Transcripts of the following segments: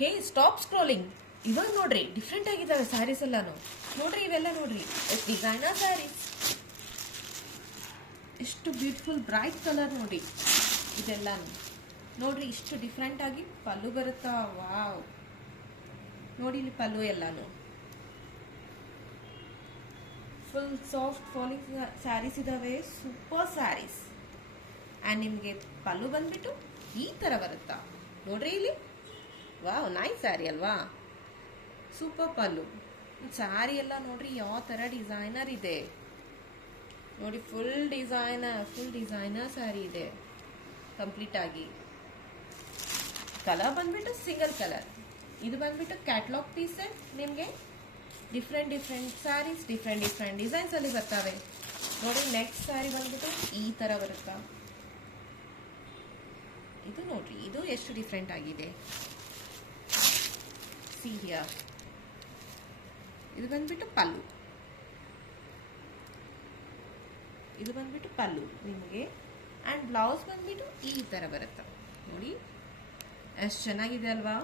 ಹೇ stop scrolling. ಇವಾಗ ನೋಡ್ರಿ different ಆಗಿದ್ದಾವೆ ಸ್ಯಾರೀಸ್ ಎಲ್ಲಾನು. ನೋಡ್ರಿ ಇವೆಲ್ಲ ನೋಡ್ರಿ ಡಿಸೈನರ್ ಸ್ಯಾರೀಸ್. ಎಷ್ಟು ಬ್ಯೂಟಿಫುಲ್ ಬ್ರೈಟ್ ಕಲರ್ ನೋಡಿ ಇದೆಲ್ಲಾನು. ನೋಡ್ರಿ ಇಷ್ಟು ಡಿಫ್ರೆಂಟ್ ಆಗಿ ಪಲ್ಲು ಬರುತ್ತಾ. ವಾವ್, ನೋಡಿ ಇಲ್ಲಿ ಪಲ್ಲು ಎಲ್ಲಾನು ಫುಲ್ ಸಾಫ್ಟ್ ಫಾಲಿಂಗ್ ಸ್ಯಾರೀಸ್ ಇದಾವೆ. ಸೂಪರ್ ಸ್ಯಾರೀಸ್. ಆ್ಯಂಡ್ ನಿಮಗೆ ಪಲ್ಲು ಬಂದ್ಬಿಟ್ಟು ಈ ಥರ ಬರುತ್ತಾ ನೋಡ್ರಿ ಇಲ್ಲಿ. ವಾವ್, ನೈಸ್ ಸ್ಯಾರಿ ಅಲ್ವಾ. ಸೂಪರ್ ಪಲ್ಲು. ಸ್ಯಾರಿ ಎಲ್ಲ ನೋಡ್ರಿ ಯಾವ ಥರ ಡಿಸೈನರ್ ಇದೆ ನೋಡಿ. ಫುಲ್ ಡಿಸೈನರ್ ಸ್ಯಾರಿ ಇದೆ ಕಂಪ್ಲೀಟ್ ಆಗಿ. ಕಲರ್ ಬಂದ್ಬಿಟ್ಟು ಸಿಂಗಲ್ ಕಲರ್. ಇದು ಬಂದ್ಬಿಟ್ಟು ಕ್ಯಾಟ್ಲಾಗ್ ಪೀಸ್. ನಿಮಗೆ ಡಿಫ್ರೆಂಟ್ ಸ್ಯಾರೀಸ್ ಡಿಫ್ರೆಂಟ್ ಡಿಸೈನ್ಸ್ ಅಲ್ಲಿ ಬರ್ತವೆ ನೋಡಿ. ನೆಕ್ಸ್ಟ್ ಸ್ಯಾರಿ ಬಂದ್ಬಿಟ್ಟು ಈ ತರ ಬರುತ್ತಾ. ಇದು ನೋಡ್ರಿ, ಇದು ಎಷ್ಟು ಡಿಫ್ರೆಂಟ್ ಆಗಿದೆ. See here. ಇದು ಬಂದ್ಬಿಟ್ಟು ಪಲ್ಲು. ಇದು ಬಂದ್ಬಿಟ್ಟು ಪಲ್ಲು ನಿಮಗೆ. ಆ್ಯಂಡ್ ಬ್ಲೌಸ್ ಬಂದ್ಬಿಟ್ಟು ಈ ಥರ ಬರುತ್ತೆ ನೋಡಿ. ಎಷ್ಟು ಚೆನ್ನಾಗಿದೆ ಅಲ್ವಾ.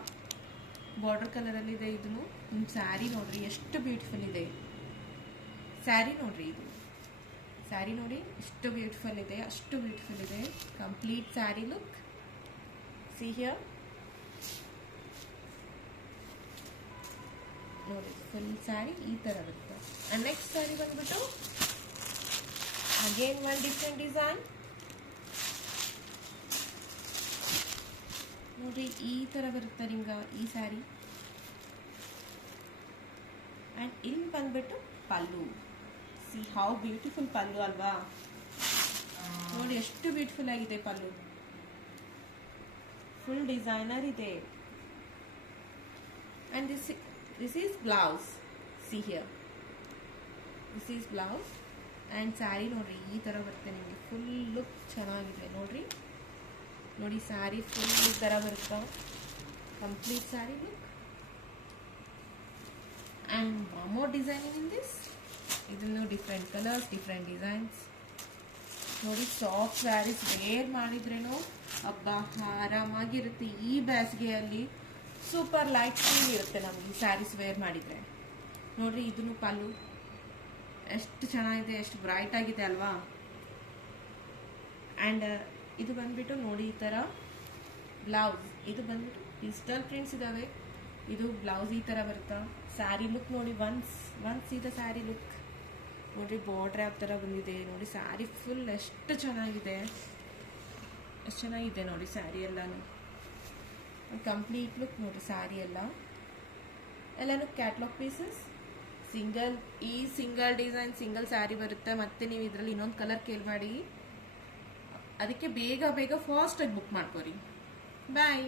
ಬಾರ್ಡರ್ ಕಲರಲ್ಲಿ ಇದೆ. ಇದನ್ನು ನಿಮ್ಮ ಸ್ಯಾರಿ ನೋಡ್ರಿ ಎಷ್ಟು ಬ್ಯೂಟಿಫುಲ್ ಇದೆ. ಸ್ಯಾರಿ ನೋಡ್ರಿ, ಇದು ಸ್ಯಾರಿ ನೋಡಿ ಎಷ್ಟು ಬ್ಯೂಟಿಫುಲ್ ಇದೆ, ಅಷ್ಟು ಬ್ಯೂಟಿಫುಲ್ ಇದೆ. Complete sari look. See here ನೋಡಿ, ಫುಲ್ ಸ್ಯಾರಿ ಈ ಥರ ಬರುತ್ತೆ. ಆ್ಯಂಡ್ ನೆಕ್ಸ್ಟ್ ಸ್ಯಾರಿ ಬಂದ್ಬಿಟ್ಟು ಅಗೇನ್ ಒನ್ ಡಿಫ್ರೆಂಟ್ ಡಿಸೈನ್ ನೋಡ್ರಿ. ಈ ಥರ ಬರುತ್ತೆ ನಿಮ್ಗೆ ಈ ಸ್ಯಾರಿ. ಆ್ಯಂಡ್ ಇಲ್ಲಿ ಬಂದ್ಬಿಟ್ಟು ಪಲ್ಲು. ಸಿ ಹೌ ಬ್ಯೂಟಿಫುಲ್ ಪಲ್ಲು ಅಲ್ವಾ. ನೋಡಿ ಎಷ್ಟು ಬ್ಯೂಟಿಫುಲ್ ಆಗಿದೆ ಪಲ್ಲು. ಫುಲ್ ಡಿಸೈನರ್ ಇದೆ. And this is blouse. See here, this is blouse. And sari ನೋಡ್ರಿ ಈ ಥರ ಬರುತ್ತೆ ನಿಮಗೆ. ಫುಲ್ ಲುಕ್ ಚೆನ್ನಾಗಿದೆ ನೋಡ್ರಿ. ನೋಡಿ ಸ್ಯಾರಿ ಫುಲ್ ಈ ಥರ ಬರುತ್ತೆ. Complete sari look. And more designing in this. ಇದನ್ನು ಡಿಫ್ರೆಂಟ್ ಕಲರ್ಸ್ ಡಿಫ್ರೆಂಟ್ ಡಿಸೈನ್ಸ್ ನೋಡಿ. ಸಾಫ್ಟ್ ಸ್ಯಾರೀಸ್ ವೇರ್ ಮಾಡಿದ್ರೇನು ಹಬ್ಬ ಆರಾಮಾಗಿರುತ್ತೆ. ಈ ಬೇಸಿಗೆಯಲ್ಲಿ ಸೂಪರ್ ಲೈಟ್ ಫೀಲ್ ಇರುತ್ತೆ ನಮಗೆ ಈ ಸ್ಯಾರೀಸ್ ವೇರ್ ಮಾಡಿದರೆ. ನೋಡ್ರಿ ಇದನ್ನು ಪಲ್ಲು ಎಷ್ಟು ಚೆನ್ನಾಗಿದೆ, ಎಷ್ಟು ಬ್ರೈಟ್ ಆಗಿದೆ ಅಲ್ವಾ. ಆ್ಯಂಡ್ ಇದು ಬಂದ್ಬಿಟ್ಟು ನೋಡಿ ಈ ಥರ ಬ್ಲೌಸ್. ಇದು ಬಂದ್ಬಿಟ್ಟು ಡಿಜಿಟಲ್ ಪ್ರಿಂಟ್ಸ್ ಇದಾವೆ. ಇದು ಬ್ಲೌಸ್ ಈ ಥರ ಬರುತ್ತಾ. ಸ್ಯಾರಿ ಲುಕ್ ನೋಡಿ. ಒನ್ಸ್ ಇದು ಸ್ಯಾರಿ ಲುಕ್ ನೋಡ್ರಿ. ಬಾರ್ಡ್ರ್ ಯಾವ ಥರ ಬಂದಿದೆ ನೋಡಿ. ಸ್ಯಾರಿ ಫುಲ್ ಎಷ್ಟು ಚೆನ್ನಾಗಿದೆ, ಎಷ್ಟು ಚೆನ್ನಾಗಿದೆ ನೋಡಿ ಸ್ಯಾರಿ ಎಲ್ಲಾನು. ಕಂಪ್ಲೀಟ್ ಲುಕ್ ನೋಡ್ರಿ. ಸ್ಯಾರಿ ಎಲ್ಲಾನು catalogue pieces. Single design single sari ಬರುತ್ತೆ. ಮತ್ತೆ ನೀವು ಇದರಲ್ಲಿ ಇನ್ನೊಂದು ಕಲರ್ ಕೇಳ್ಬೇಡಿ. ಅದಕ್ಕೆ ಬೇಗ ಫಾಸ್ಟಾಗಿ ಬುಕ್ ಮಾಡ್ಕೊರಿ. ಬಾಯ್.